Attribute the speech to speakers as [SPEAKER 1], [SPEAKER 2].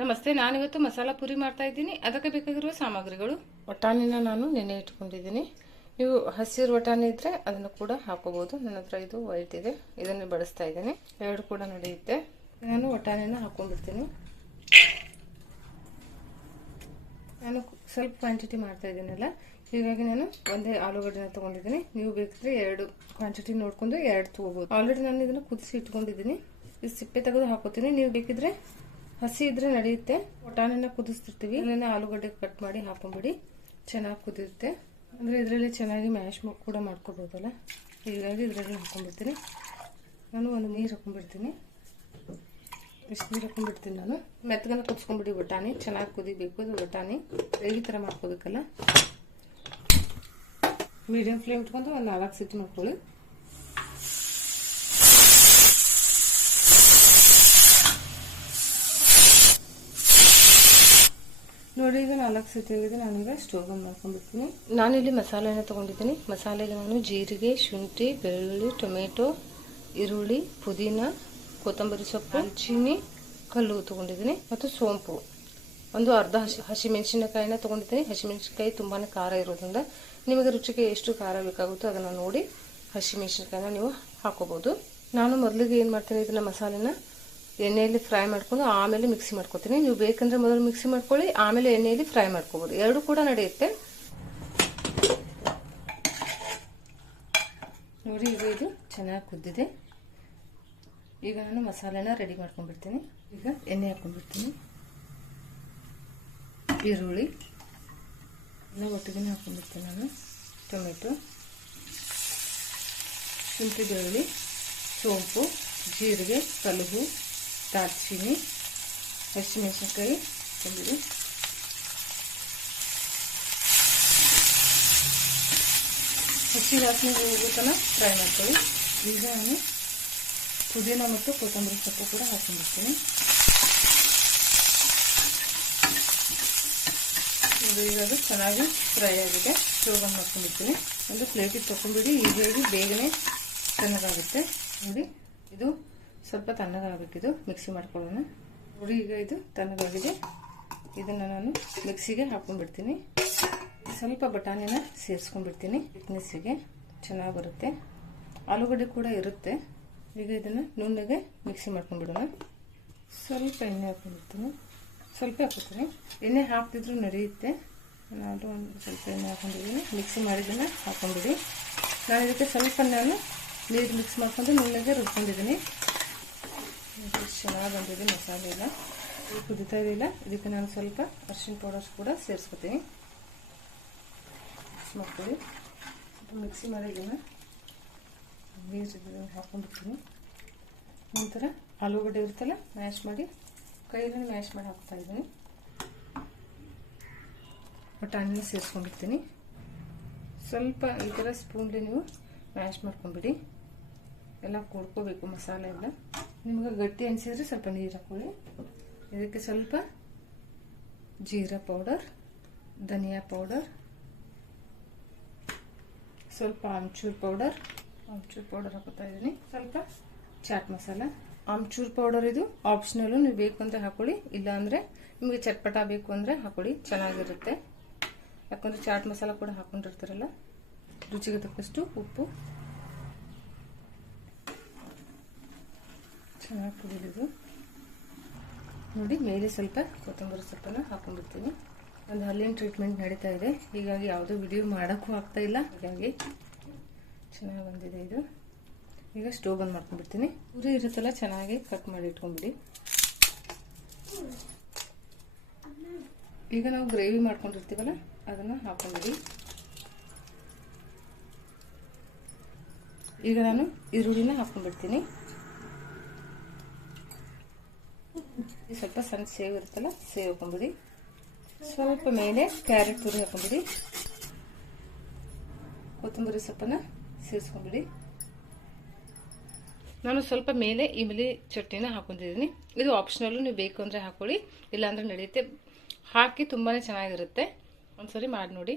[SPEAKER 1] ನಮಸ್ತೆ, ನಾನಿವತ್ತು ಮಸಾಲ ಪುರಿ ಮಾಡ್ತಾ ಇದ್ದೀನಿ. ಅದಕ್ಕೆ ಬೇಕಾಗಿರುವ ಸಾಮಗ್ರಿಗಳು? ವಟಾಣಿನ ನಾನು ನೆನೆ ಇಟ್ಕೊಂಡಿದ್ದೀನಿ. ನೀವು ಹಸಿರು ವಟಾಣಿ ಇದ್ದರೆ ಅದನ್ನು ಕೂಡ ಹಾಕೋಬೋದು. ನನ್ನ ಹತ್ರ ಇದು ವೈಟ್ ಇದೆ. ಇದನ್ನು ಬಳಸ್ತಾ ಇದ್ದೀನಿ. ಎರಡು ಕೂಡ ನಡೆಯುತ್ತೆ. ನಾನು ವಟಾಣಿನ ಹಾಕೊಂಡ್ಬಿಡ್ತೀನಿ ನಾನು ಸ್ವಲ್ಪ ಕ್ವಾಂಟಿಟಿ ಮಾಡ್ತಾ ಇದ್ದೀನಲ್ಲ. ಹೀಗಾಗಿ ನಾನು ಒಂದೇ ಆಲೂಗಡ್ಡೆನ ತಗೊಂಡಿದ್ದೀನಿ. ನೀವು ಬೇಕಿದ್ರೆ ಎರಡು ಕ್ವಾಂಟಿಟಿ ನೋಡ್ಕೊಂಡು ಎರಡು ತೊಗೋಬೋದು. ಆಲ್ರೆಡಿ ನಾನು ಇದನ್ನು ಕುದಿಸಿ ಇಟ್ಕೊಂಡಿದ್ದೀನಿ. ಇದು ಸಿಪ್ಪೆ ತೆಗೆದು ಹಾಕೋತೀನಿ. ನೀವು ಬೇಕಿದ್ರೆ ಹಸಿ ಇದ್ರೆ ನಡೆಯುತ್ತೆ. ಒಟಾಣಿನ ಕುದಿಸ್ತಿರ್ತೀವಿ. ಅಲ್ಲಿನ ಆಲೂಗಡ್ಡೆ ಕಟ್ ಮಾಡಿ ಹಾಕೊಂಡ್ಬಿಡಿ ಚೆನ್ನಾಗಿ ಕುದಿರುತ್ತೆ ಅಂದರೆ ಇದರಲ್ಲಿ ಚೆನ್ನಾಗಿ ಮ್ಯಾಶ್ ಕೂಡ ಮಾಡ್ಕೊಬೋದಲ್ಲ ಹೀಗಾಗಿ ಇದರಲ್ಲಿ ಹಾಕೊಂಡ್ಬಿಡ್ತೀನಿ ನಾನು ಒಂದು ನೀರು ಹಾಕೊಂಡ್ಬಿಡ್ತೀನಿ ಎಷ್ಟು ನೀರು ಹಾಕೊಂಡ್ಬಿಡ್ತೀನಿ ನಾನು. ಮೆತ್ತಗನ ಕುದಿಸ್ಕೊಂಡ್ಬಿಡಿ ಬಟಾಣಿ ಚೆನ್ನಾಗಿ ಕುದಿಬೇಕು ಅದು ಬಟಾಣಿ ಗ್ರೇವಿ ಥರ ಮಾಡ್ಕೋಬೇಕಲ್ಲ? ಮೀಡಿಯಂ ಫ್ಲೇಮ್ ಇಟ್ಕೊಂಡು ಒಂದು ನಾಲ್ಕು ಸಿಟಿ ಮಾಡ್ಕೊಳ್ಳಿ ನೋಡಿ ಈಗ ನಾಲ್ಕು ಸತಿ ಆಗಿದೆ ನಾನೀಗ ಸ್ಟೋವ್ ಬಂದ್ ಮಾಡ್ಕೊಂಡ್ಬಿಡ್ತೀನಿ. ನಾನಿಲ್ಲಿ ಮಸಾಲೆನ ತೊಗೊಂಡಿದ್ದೀನಿ. ಮಸಾಲೆಗೆ ನಾನು ಜೀರಿಗೆ, ಶುಂಠಿ, ಬೆಳ್ಳುಳ್ಳಿ, ಟೊಮೆಟೊ, ಈರುಳ್ಳಿ, ಪುದೀನ, ಕೊತ್ತಂಬರಿ ಸೊಪ್ಪು ಚೀನಿ ಕಲ್ಲು ತೊಗೊಂಡಿದ್ದೀನಿ ಮತ್ತು ಸೋಂಪು. ಒಂದು ಅರ್ಧ ಹಸಿ ಹಸಿಮೆಣಸಿನಕಾಯಿನ ತೊಗೊಂಡಿದ್ದೀನಿ. ಹಸಿಮೆಣಸಿನಕಾಯಿ ತುಂಬಾ ಖಾರ ಇರೋದ್ರಿಂದ ನಿಮಗೆ ರುಚಿಗೆ ಎಷ್ಟು ಖಾರ ಬೇಕಾಗುತ್ತೋ ಅದನ್ನು ನೋಡಿ ಹಸಿಮೆಣಸಿನಕಾಯಿನ ನೀವು ಹಾಕೋಬೋದು. ನಾನು ಮೊದಲಿಗೆ ಏನು ಮಾಡ್ತೀನಿ, ಇದನ್ನ ಮಸಾಲೆನ ಎಣ್ಣೆಯಲ್ಲಿ ಫ್ರೈ ಮಾಡ್ಕೊಂಡು ಆಮೇಲೆ ಮಿಕ್ಸಿ ಮಾಡ್ಕೊತೀನಿ. ನೀವು ಬೇಕಂದ್ರೆ ಮೊದಲು ಮಿಕ್ಸಿ ಮಾಡ್ಕೊಳ್ಳಿ, ಆಮೇಲೆ ಎಣ್ಣೆಯಲ್ಲಿ ಫ್ರೈ ಮಾಡ್ಕೋಬೋದು. ಎರಡು ಕೂಡ ನಡೆಯುತ್ತೆ. ನೋಡಿ, ಈಗ ಇದು ಚೆನ್ನಾಗಿ ಕುದ್ದಿದೆ. ಈಗ ನಾನು ಮಸಾಲೆನ ರೆಡಿ ಮಾಡ್ಕೊಂಡ್ಬಿಡ್ತೀನಿ. ಈಗ ಎಣ್ಣೆ ಹಾಕೊಂಡ್ಬಿಡ್ತೀನಿ. ಈರುಳ್ಳಿ. ಎಲ್ಲ ಒಟ್ಟಿಗೆ ಹಾಕೊಂಡ್ಬಿಡ್ತೀನಿ ನಾನು. ಟೊಮೆಟೊ. ಶುಂಠಿ ಬೆಳ್ಳುಳ್ಳಿ. ಸೋಂಪು. ಜೀರಿಗೆ. ಕಲುಬು ದಾಲ್ಚಿನ್ನಿ ಹಸಿಮೆಣಸಿನ್ಕಾಯಿ ತಂದಿದೆ ಹಸಿ ವಾಸನೆ ಹೋಗೋ ಫ್ರೈ ಮಾಡ್ಕೊಳ್ಳಿ ಈಗ ನಾನು ಪುದೀನ ಮತ್ತು ಕೊತ್ತಂಬರಿ ಸೊಪ್ಪು ಕೂಡ ಹಾಕೊಂಡಿರ್ತೀನಿ ಇದು ಈಗ ಅದು ಚೆನ್ನಾಗಿ ಫ್ರೈ ಆಗಿದೆ ಸ್ಟೋವ್ ಬಂದ್ ಮಾಡ್ಕೊಂಡಿರ್ತೀನಿ ಒಂದು ಪ್ಲೇಟಿಗೆ ತೊಗೊಂಡ್ಬಿಡಿ ಈಗಾಗಿ ಬೇಗನೆ ಚೆನ್ನಾಗಾಗುತ್ತೆ ನೋಡಿ ಸ್ವಲ್ಪ ಇದು ಮಿಕ್ಸಿ ಮಾಡ್ಕೊಳ್ಳೋಣ. ನೋಡಿ ಈಗ ಇದು ತಣ್ಣಗಾಗಿದೆ. ಇದನ್ನು ನಾನು ಮಿಕ್ಸಿಗೆ ಹಾಕ್ಕೊಂಡ್ಬಿಡ್ತೀನಿ. ಸ್ವಲ್ಪ ಬಟಾಣಿನ ಸೇರಿಸ್ಕೊಂಡ್ಬಿಡ್ತೀನಿ. ಫಿಟ್ನೆಸ್ಸಿಗೆ ಚೆನ್ನಾಗಿ ಬರುತ್ತೆ. ಆಲೂಗಡ್ಡೆ ಕೂಡ ಇರುತ್ತೆ. ಈಗ ಇದನ್ನು ನುಣ್ಣಗೆ ಮಿಕ್ಸಿ ಮಾಡ್ಕೊಂಡ್ಬಿಡೋಣ. ಸ್ವಲ್ಪ ಎಣ್ಣೆ ಹಾಕೊಂಡ್ಬಿಡ್ತೀನಿ ಸ್ವಲ್ಪ ಹಾಕೋತೀನಿ ಎಣ್ಣೆ ಹಾಕ್ತಿದ್ರು ನಡೆಯುತ್ತೆ. ನಾನು ಒಂದು ಸ್ವಲ್ಪ ಎಣ್ಣೆ ಹಾಕೊಂಡಿದ್ದೀನಿ ಮಿಕ್ಸಿ ಮಾಡಿದ್ದನ್ನು ಹಾಕ್ಕೊಂಡ್ಬಿಡಿ. ನಾನು ಇದಕ್ಕೆ ಸ್ವಲ್ಪ ನಾನು ನೀರು ಮಿಕ್ಸ್ ಮಾಡ್ಕೊಂಡು ನುಣ್ಣಗೆ ರುಬ್ಕೊಂಡಿದ್ದೀನಿ. ಚೆನ್ನಾಗಿ ಬಂದಿದೆ, ಮಸಾಲೆ ಎಲ್ಲ. ಕುದಿತಾ ಇದೆಯಲ್ಲ ಇದಕ್ಕೆ ನಾನು ಸ್ವಲ್ಪ ಅರಿಶಿನ ಪೌಡರ್ಸ್ ಕೂಡ ಸೇರಿಸ್ಕೊತೀನಿ. ಮಿಕ್ಸ್ ಮಾಡ್ಕೊಳ್ಳಿ. ಸ್ವಲ್ಪ ಮಿಕ್ಸಿ ಮಾಡಿದ್ದೀನಿ ನೀರು ನಂತರ ಆಲೂಗಡ್ಡೆ ಇರುತ್ತಲ್ಲ ಮ್ಯಾಶ್ ಮಾಡಿ, ಕೈಯಲ್ಲಿ ಮ್ಯಾಶ್ ಮಾಡಿ ಹಾಕ್ತಾ ಇದ್ದೀನಿ. ಬಟಾಣಿನ ಸೇರಿಸ್ಕೊಂಡಿರ್ತೀನಿ. ಸ್ವಲ್ಪ ಈ ಥರ ಸ್ಪೂನ್ಲಿ ನೀವು ಮ್ಯಾಶ್ ಮಾಡ್ಕೊಂಬಿಡಿ ಎಲ್ಲ ಕೊಡ್ಕೋಬೇಕು ಮಸಾಲೆ ಎಲ್ಲ. ನಿಮಗೆ ಗಟ್ಟಿ ಅನಿಸಿದ್ರೆ ಸ್ವಲ್ಪ ನೀರು ಹಾಕೊಳ್ಳಿ. ಇದಕ್ಕೆ ಸ್ವಲ್ಪ ಜೀರಾ ಪೌಡರ್, ಧನಿಯಾ ಪೌಡರ್, ಸ್ವಲ್ಪ ಆಮ್ಚೂರ್ ಪೌಡರ್. ಆಮ್ಚೂರ್ ಪೌಡರ್ ಹಾಕೋತಾ ಇದ್ದೀನಿ. ಸ್ವಲ್ಪ ಚಾಟ್ ಮಸಾಲ. ಆಮ್ಚೂರ್ ಪೌಡರ್ ಇದು ಆಪ್ಷನಲ್ಲು ನೀವು ಬೇಕು ಅಂದರೆ ಹಾಕೊಳ್ಳಿ ಇಲ್ಲಾಂದರೆ ನಿಮಗೆ ಚಟ್ಪಟ ಬೇಕು ಅಂದರೆ ಹಾಕೊಳ್ಳಿ, ಚೆನ್ನಾಗಿರುತ್ತೆ. ಯಾಕಂದರೆ ಚಾಟ್ ಮಸಾಲ ಕೂಡ ಹಾಕೊಂಡಿರ್ತಾರಲ್ಲ, ರುಚಿಗೆ ತಕ್ಕಷ್ಟು ಉಪ್ಪು. ಚೆನ್ನಾಗಿ ಕುದಿಲಿದು ನೋಡಿ, ಮೇಲೆ ಸ್ವಲ್ಪ ಕೊತ್ತಂಬರಿ ಸೊಪ್ಪನ್ನು ಹಾಕೊಂಡ್ಬಿಡ್ತೀನಿ ಒಂದು ಹಲ್ಲಿನ ಟ್ರೀಟ್ಮೆಂಟ್ ನಡೀತಾ ಇದೆ. ಹೀಗಾಗಿ ಯಾವುದೂ ವಿಡಿಯೋ ಮಾಡೋಕ್ಕೂ ಆಗ್ತಾ ಇಲ್ಲ. ಹೀಗಾಗಿ ಚೆನ್ನಾಗಿ ಬಂದಿದೆ ಇದು. ಈಗ ಸ್ಟೋವ್ ಬಂದ್ ಮಾಡ್ಕೊಂಡ್ಬಿಡ್ತೀನಿ. ಉರಿ ಇರುತ್ತಲ್ಲ, ಚೆನ್ನಾಗಿ ಕಟ್ ಮಾಡಿ ಇಟ್ಕೊಂಡ್ಬಿಡಿ. ಈಗ ನಾವು ಗ್ರೇವಿ ಮಾಡ್ಕೊಂಡಿರ್ತೀವಲ್ಲ, ಅದನ್ನು ಹಾಕೊಂಡ್ಬಿಡಿ ಈಗ ನಾನು ಈರುಳ್ಳಿನ ಹಾಕೊಂಡ್ಬಿಡ್ತೀನಿ ಸ್ವಲ್ಪ ಸಣ್ಣ ಸೇವ್ ಇರುತ್ತಲ್ಲ, ಸೇವ್ ಹಾಕೊಂಬಿಡಿ. ಸ್ವಲ್ಪ ಮೇಲೆ ಕ್ಯಾರೆಟ್ ತುರಿ ಹಾಕೊಂಬಿಡಿ. ಕೊತ್ತಂಬರಿ ಸೊಪ್ಪನ್ನ ಸೇರಿಸ್ಕೊಂಬಿಡಿ. ನಾನು ಸ್ವಲ್ಪ ಮೇಲೆ ಇಮಲಿ ಚಟ್ನಿನ ಹಾಕೊಂಡಿದ್ದೀನಿ. ಇದು ಆಪ್ಷನಲ್ಲು ನೀವು ಬೇಕು ಅಂದರೆ ಹಾಕೊಳ್ಳಿ, ಇಲ್ಲಾಂದರೆ ನಡೆಯುತ್ತೆ. ಹಾಕಿ ತುಂಬಾ ಚೆನ್ನಾಗಿರುತ್ತೆ. ಒಂದ್ಸರಿ ಮಾಡಿ ನೋಡಿ.